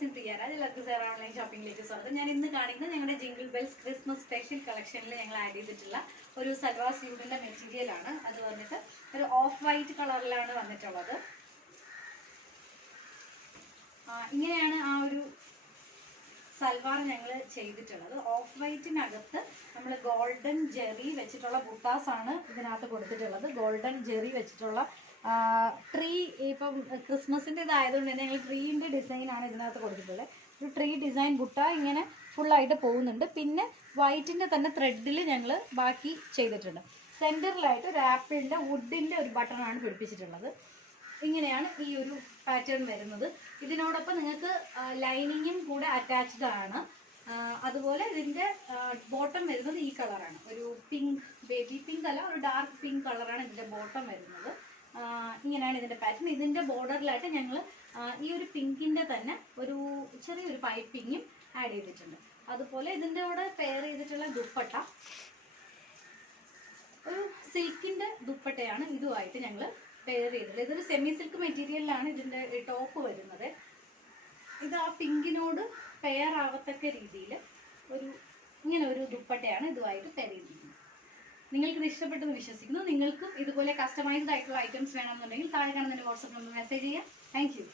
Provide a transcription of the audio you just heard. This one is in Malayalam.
സിൻ തിയാരാജ്. എല്ലാവർക്കും സേറ ഓൺലൈൻ ഷോപ്പിംഗിലേക്ക് സ്വാഗതം. ഞാൻ ഇന്ന് കാണിക്കുന്നത് ഞങ്ങളുടെ ജിംഗിൾ ബെൽസ് ക്രിസ്മസ് സ്പെഷ്യൽ കളക്ഷനിൽ ഞങ്ങൾ ആഡ് ചെയ്തിട്ടുള്ള ഒരു സൽവാർ സ്യൂട്ടിന്റെ മെറ്റീരിയൽ ആണ്. അത് വന്നിട്ട് ഒരു ഓഫ് വൈറ്റ് കളറിലാണ് വന്നിട്ടുള്ളത്. ഇങ്ങനെയാണ് ആ ഒരു സൽവാർ ഞങ്ങൾ ചെയ്തിട്ടുള്ളത്. ഓഫ് വൈറ്റിനകത്ത് നമ്മൾ ഗോൾഡൻ ജെറി വെച്ചിട്ടുള്ള ബുട്ടാസ് ആണ് ഇതിനകത്ത് കൊടുത്തിട്ടുള്ളത്. ഗോൾഡൻ ജെറി വെച്ചിട്ടുള്ള ട്രീ, ഇപ്പം ക്രിസ്മസിൻ്റെ ഇതായതുകൊണ്ട് തന്നെ ഞങ്ങൾ ട്രീൻ്റെ ഡിസൈനാണ് ഇതിനകത്ത് കൊടുത്തിട്ടുള്ളത്. ഒരു ട്രീ ഡിസൈൻ ബുട്ട ഇങ്ങനെ ഫുള്ളായിട്ട് പോകുന്നുണ്ട്. പിന്നെ വൈറ്റിൻ്റെ തന്നെ ത്രെഡിൽ ഞങ്ങൾ ബാക്കി ചെയ്തിട്ടുണ്ട്. സെൻറ്ററിലായിട്ട് ഒരു ആപ്പിളിൻ്റെ വുഡിൻ്റെ ഒരു ബട്ടണാണ് പിടിപ്പിച്ചിട്ടുള്ളത്. ഇങ്ങനെയാണ് ഈ ഒരു പാറ്റേൺ വരുന്നത്. ഇതിനോടൊപ്പം നിങ്ങൾക്ക് ലൈനിങ്ങും കൂടെ അറ്റാച്ച്ഡ് ആണ്. അതുപോലെ ഇതിൻ്റെ ബോട്ടം വരുന്നത് ഈ കളറാണ്. ഒരു പിങ്ക്, ബേബി പിങ്ക് അല്ല, ഒരു ഡാർക്ക് പിങ്ക് കളറാണ് ഇതിൻ്റെ ബോട്ടം വരുന്നത്. ഇങ്ങനെയാണ് ഇതിൻ്റെ പാറ്റേൺ. ഇതിൻ്റെ ബോർഡറിലായിട്ട് ഞങ്ങൾ ഈ ഒരു പിങ്കിൻ്റെ തന്നെ ഒരു ചെറിയൊരു പൈപ്പിങ്ങും ആഡ് ചെയ്തിട്ടുണ്ട്. അതുപോലെ ഇതിൻ്റെ കൂടെ പെയർ ചെയ്തിട്ടുള്ള ദുപ്പട്ട ഒരു സിൽക്കിൻ്റെ ദുപ്പട്ടയാണ് ഇതുമായിട്ട് ഞങ്ങൾ പെയർ ചെയ്തിട്ടുള്ളത്. ഇതൊരു സെമി സിൽക്ക് മെറ്റീരിയലിലാണ് ഇതിൻ്റെ ടോപ്പ് വരുന്നത്. ഇത് ആ പിങ്കിനോട് പെയർ ആവത്തക്ക രീതിയിൽ ഇങ്ങനെ ഒരു ദുപ്പട്ടയാണ് ഇതുമായിട്ട് പെയർ ചെയ്തിരിക്കുന്നത്. നിങ്ങൾക്കിത് ഇഷ്ടപ്പെട്ടെന്ന് വിശ്വസിക്കുന്നു. നിങ്ങൾക്കും ഇതുപോലെ കസ്റ്റമൈസ്ഡ് ആയിട്ടുള്ള ഐറ്റംസ് വേണമെന്നുണ്ടെങ്കിൽ താഴെ കാണുന്നതിന് വാട്സാപ്പ് നമ്പർ മെസ്സേജ് ചെയ്യാം. Thank you.